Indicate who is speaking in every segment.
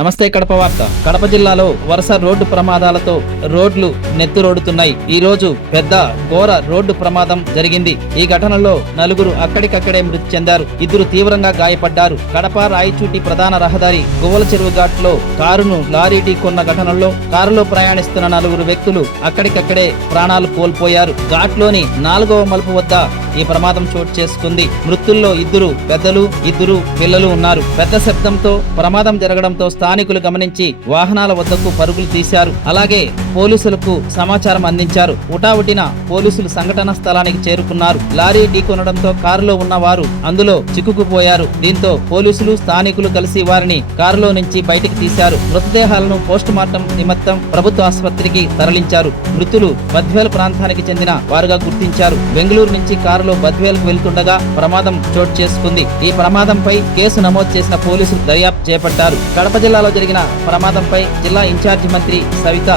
Speaker 1: నమస్తే కడప వార్త. కడప జిల్లాలో వరుస రోడ్డు ప్రమాదాలతో రోడ్లు నెత్తురోడుతున్నాయి. ఈ రోజు పెద్ద ఘోర రోడ్డు ప్రమాదం జరిగింది. ఈ ఘటనలో నలుగురు అక్కడికక్కడే మృతి చెందారు. ఇద్దరు తీవ్రంగా గాయపడ్డారు. కడప రాయచూటి ప్రధాన రహదారి గువ్వల చెరువు ఘాట్లో కారును లారీ ఢీకొన్న ఘటనలో కారులో ప్రయాణిస్తున్న నలుగురు వ్యక్తులు అక్కడికక్కడే ప్రాణాలు కోల్పోయారు. ఘాట్లోని నాలుగవ మలుపు వద్ద ఈ ప్రమాదం చోటు చేసుకుంది. మృతుల్లో ఇద్దరు పెద్దలు ఇద్దరు పిల్లలు ఉన్నారు. పెద్ద శబ్దంతో ప్రమాదం జరగడంతో స్థానికులు గమనించి వాహనాల వద్దకు పరుగులు తీశారు. అలాగే పోలీసులకు సమాచారం అందించారు. ఉటావుటిన పోలీసులు సంఘటన స్థలానికి చేరుకున్నారు. లారీ ఢీకొనడంతో కారులో ఉన్న వారు అందులో చిక్కుకుపోయారు. దీంతో పోలీసులు స్థానికులు కలిసి వారిని కారులో నుంచి బయటికి తీశారు. మృతదేహాలను పోస్ట్ మార్టం నిమిత్తం ప్రభుత్వ ఆసుపత్రికి తరలించారు. మృతులు బద్వేల్ ప్రాంతానికి చెందిన వారుగా గుర్తించారు. బెంగళూరు నుంచి కారులో బద్వేల్ వెళ్తుండగా ప్రమాదం చోటు చేసుకుంది. ఈ ప్రమాదంపై కేసు నమోదు చేసిన పోలీసులు దర్యాప్తు చేపట్టారు. కడప జిల్లాలో జరిగిన ప్రమాదంపై జిల్లా ఇన్ఛార్జి మంత్రి సవిత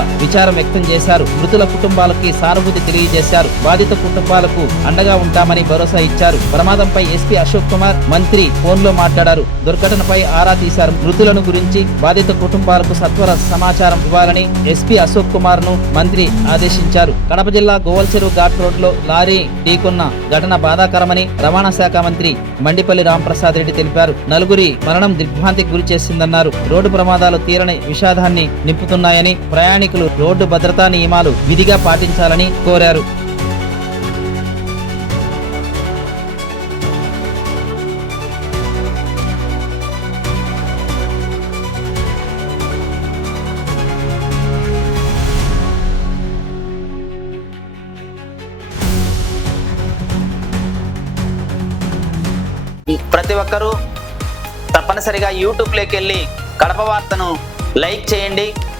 Speaker 1: విచారం వ్యక్తం చేశారు. మృతుల కుటుంబాలకి సానుభూతి తెలియజేశారు. బాధిత కుటుంబాలకు అండగా ఉంటామని భరోసా ఇచ్చారు. ప్రమాదంపై ఎస్పీ అశోక్ కుమార్ మంత్రి ఫోన్లో మాట్లాడారు. దుర్ఘటనపై ఆరా తీశారు. మృతులను గురించి బాధిత కుటుంబాలకు సత్వర సమాచారం ఇవ్వాలని ఎస్పీ అశోక్ కుమార్ను మంత్రి ఆదేశించారు. కడప జిల్లా గోవల్చెరువు ఘాట్ రోడ్లో లారీ ఢీకొన్న ఘటన బాధాకరమని రవాణా శాఖ మంత్రి మండిపల్లి రాంప్రసాద్ రెడ్డి తెలిపారు. నలుగురి మరణం దిగ్భ్రాంతికి గురి చేసిందన్నారు. రోడ్డు ప్రమాదాలు తీరని విషాదాన్ని నింపుతున్నాయని ప్రయాణికులు రోడ్డు రోడ్డు భద్రతా నియమాలు విధిగా పాటించాలని కోరారు.
Speaker 2: ప్రతి ఒక్కరూ తప్పనిసరిగా యూట్యూబ్లోకి వెళ్ళి కడప వార్తను లైక్ చేయండి.